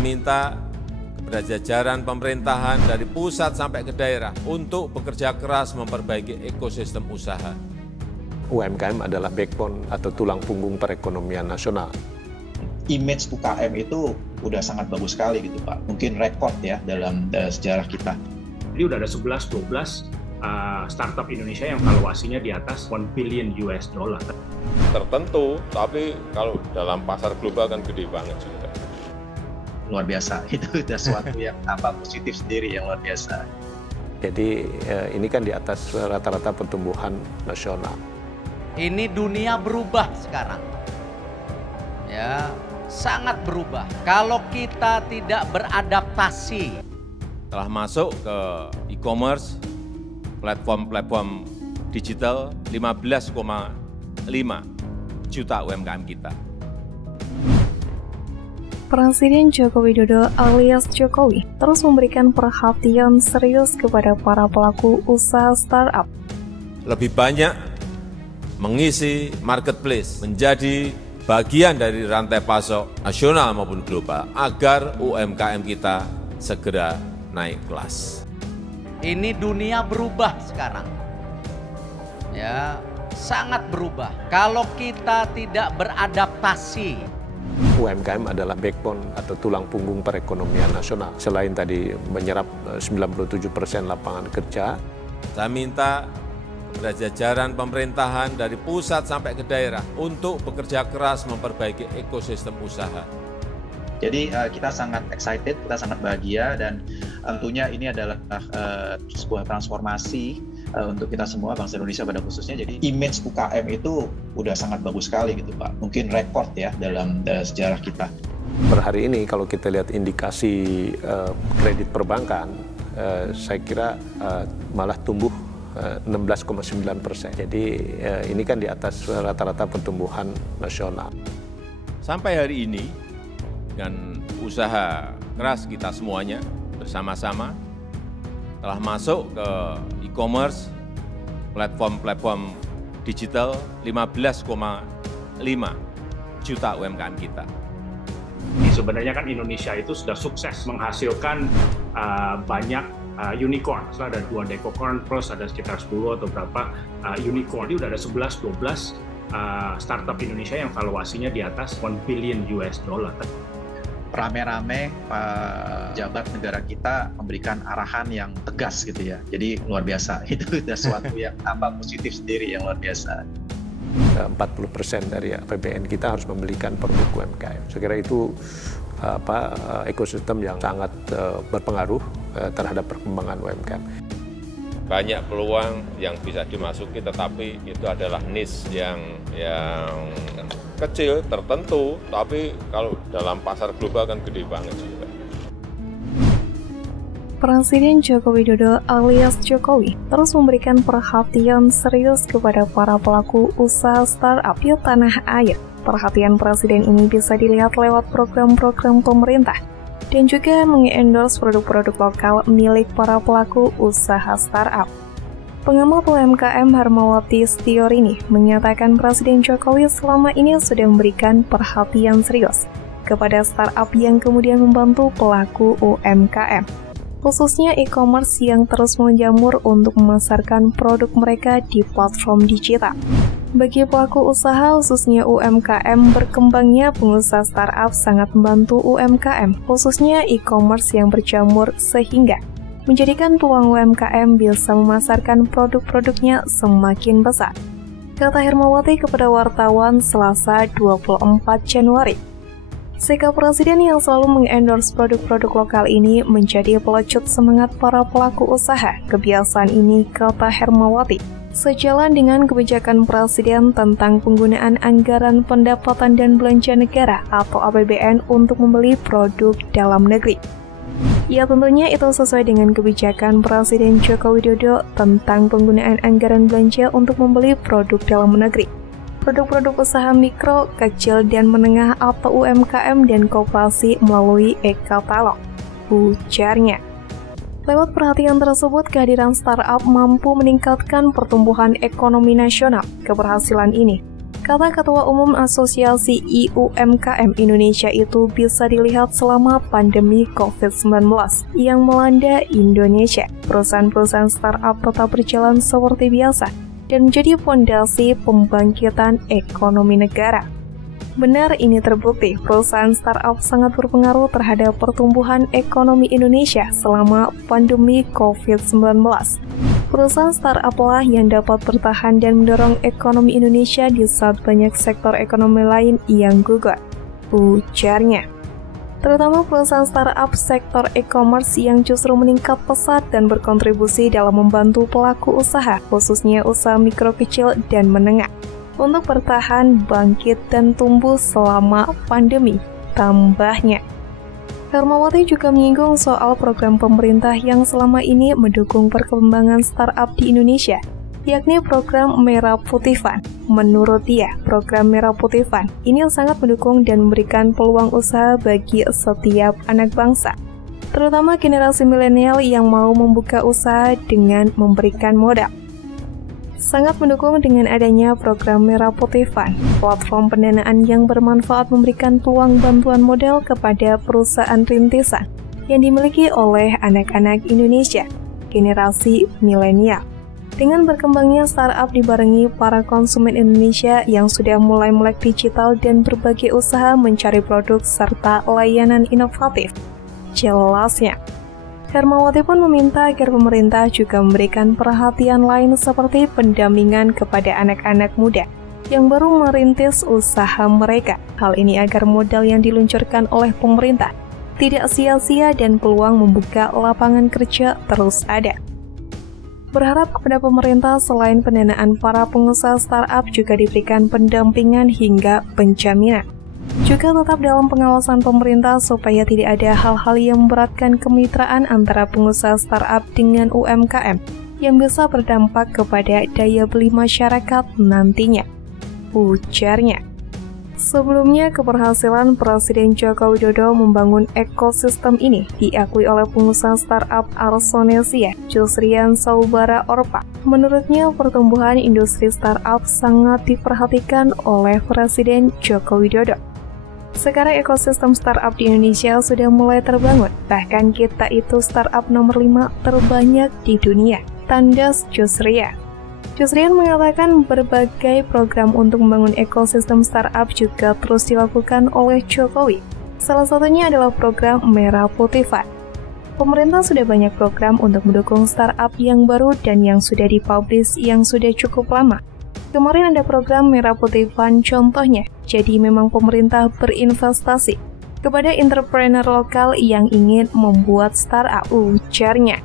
Saya minta kepada jajaran pemerintahan dari pusat sampai ke daerah untuk bekerja keras memperbaiki ekosistem usaha. UMKM adalah backbone atau tulang punggung perekonomian nasional. Image UKM itu udah sangat bagus sekali gitu Pak. Mungkin rekor ya dalam sejarah kita. Jadi udah ada 11-12 startup Indonesia yang valuasinya di atas $1 billion. Tertentu, tapi kalau dalam pasar global kan gede banget juga. Luar biasa, itu udah sesuatu yang positif sendiri yang luar biasa. Jadi ini kan di atas rata-rata pertumbuhan nasional. Ini dunia berubah sekarang, ya sangat berubah. Kalau kita tidak beradaptasi, Telah masuk ke e-commerce, platform digital 15,5 juta UMKM kita. Presiden Joko Widodo alias Jokowi terus memberikan perhatian serius kepada para pelaku usaha startup. Lebih banyak mengisi marketplace, menjadi bagian dari rantai pasok nasional maupun global agar UMKM kita segera naik kelas. ini dunia berubah sekarang, ya sangat berubah. Kalau kita tidak beradaptasi, UMKM adalah backbone atau tulang punggung perekonomian nasional. Selain tadi menyerap 97% lapangan kerja, Saya minta kepada jajaran pemerintahan dari pusat sampai ke daerah untuk bekerja keras memperbaiki ekosistem usaha. Jadi kita sangat excited, kita sangat bahagia, dan tentunya ini adalah sebuah transformasi untuk kita semua, bangsa Indonesia pada khususnya. Jadi image UKM itu udah sangat bagus sekali gitu Pak. Mungkin rekor ya dalam sejarah kita. per hari ini kalau kita lihat indikasi kredit perbankan, saya kira malah tumbuh 16,9%. Jadi ini kan di atas rata-rata pertumbuhan nasional. Sampai hari ini, dengan usaha keras kita semuanya bersama-sama, telah masuk ke e-commerce, platform digital 15,5 juta UMKM kita. Sebenarnya kan Indonesia itu sudah sukses menghasilkan banyak unicorn. Setelah ada 2 decacorn plus ada sekitar 10 atau berapa unicorn. Ini udah ada 11-12 startup Indonesia yang valuasinya di atas $1 billion. Rame-rame pejabat negara kita memberikan arahan yang tegas gitu ya. Jadi luar biasa. Itu udah sesuatu yang positif sendiri yang luar biasa. 40% dari APBN kita harus membelikan produk UMKM. Saya kira itu ekosistem yang sangat berpengaruh terhadap perkembangan UMKM. Banyak peluang yang bisa dimasuki, tetapi itu adalah niche yang kecil, tertentu, tapi kalau dalam pasar global kan gede banget juga. Presiden Joko Widodo alias Jokowi terus memberikan perhatian serius kepada para pelaku usaha startup di tanah air. Perhatian Presiden ini bisa dilihat lewat program-program pemerintah dan juga mengendorse produk-produk lokal milik para pelaku usaha startup. Pengamat UMKM Hermawati Setiorini menyatakan Presiden Jokowi selama ini sudah memberikan perhatian serius kepada startup yang kemudian membantu pelaku UMKM, khususnya e-commerce yang terus menjamur untuk memasarkan produk mereka di platform digital. Bagi pelaku usaha, khususnya UMKM, berkembangnya pengusaha startup sangat membantu UMKM, khususnya e-commerce yang berjamur sehingga menjadikan peluang UMKM bisa memasarkan produk-produknya semakin besar. Kata Hermawati kepada wartawan Selasa 24 Januari. Sikap Presiden yang selalu mengendorse produk-produk lokal ini menjadi pelecut semangat para pelaku usaha. Kebiasaan ini, kata Hermawati, sejalan dengan kebijakan Presiden tentang penggunaan anggaran pendapatan dan belanja negara atau APBN untuk membeli produk dalam negeri. Ya, tentunya itu sesuai dengan kebijakan Presiden Joko Widodo tentang penggunaan anggaran belanja untuk membeli produk dalam negeri. Produk-produk usaha mikro, kecil, dan menengah atau UMKM dan koperasi melalui e-katalog, ujarnya. Lewat perhatian tersebut, kehadiran startup mampu meningkatkan pertumbuhan ekonomi nasional. Keberhasilan ini, Kata Ketua Umum Asosiasi IUMKM Indonesia itu bisa dilihat selama pandemi COVID-19 yang melanda Indonesia. Perusahaan-perusahaan startup tetap berjalan seperti biasa dan menjadi fondasi pembangkitan ekonomi negara. Benar, ini terbukti perusahaan startup sangat berpengaruh terhadap pertumbuhan ekonomi Indonesia selama pandemi COVID-19. Perusahaan startup lah yang dapat bertahan dan mendorong ekonomi Indonesia di saat banyak sektor ekonomi lain yang gugur, ujarnya. Terutama perusahaan startup sektor e-commerce yang justru meningkat pesat dan berkontribusi dalam membantu pelaku usaha, khususnya usaha mikro kecil dan menengah, untuk bertahan, bangkit, dan tumbuh selama pandemi, tambahnya. Hermawati juga menyinggung soal program pemerintah yang selama ini mendukung perkembangan startup di Indonesia, yakni program Merah Putih Fund. Menurut dia, program Merah Putih Fund ini sangat mendukung dan memberikan peluang usaha bagi setiap anak bangsa, terutama generasi milenial yang mau membuka usaha dengan memberikan modal. Sangat mendukung dengan adanya program Merah Putih Fund, platform pendanaan yang bermanfaat memberikan peluang bantuan modal kepada perusahaan rintisan yang dimiliki oleh anak-anak Indonesia, generasi milenial. Dengan berkembangnya startup dibarengi para konsumen Indonesia yang sudah mulai melek digital dan berbagai usaha mencari produk serta layanan inovatif, jelasnya. Hermawati pun meminta agar pemerintah juga memberikan perhatian lain seperti pendampingan kepada anak-anak muda yang baru merintis usaha mereka. Hal ini agar modal yang diluncurkan oleh pemerintah tidak sia-sia dan peluang membuka lapangan kerja terus ada. Berharap kepada pemerintah selain pendanaan para pengusaha startup juga diberikan pendampingan hingga penjaminan. Juga tetap dalam pengawasan pemerintah supaya tidak ada hal-hal yang memberatkan kemitraan antara pengusaha startup dengan UMKM yang bisa berdampak kepada daya beli masyarakat nantinya, ujarnya. Sebelumnya, keberhasilan Presiden Joko Widodo membangun ekosistem ini diakui oleh pengusaha startup Arsonesia, Jusrian Saubara Orpa. Menurutnya, pertumbuhan industri startup sangat diperhatikan oleh Presiden Joko Widodo. Sekarang ekosistem startup di Indonesia sudah mulai terbangun, bahkan kita itu startup nomor 5 terbanyak di dunia, tandas Jusrian. Jusrian mengatakan berbagai program untuk membangun ekosistem startup juga terus dilakukan oleh Jokowi. Salah satunya adalah program Merah Putih Fund. Pemerintah sudah banyak program untuk mendukung startup yang baru dan yang sudah dipublish yang sudah cukup lama. Kemarin ada program Merah Putih Fund contohnya, jadi memang pemerintah berinvestasi kepada entrepreneur lokal yang ingin membuat startup, ujarnya.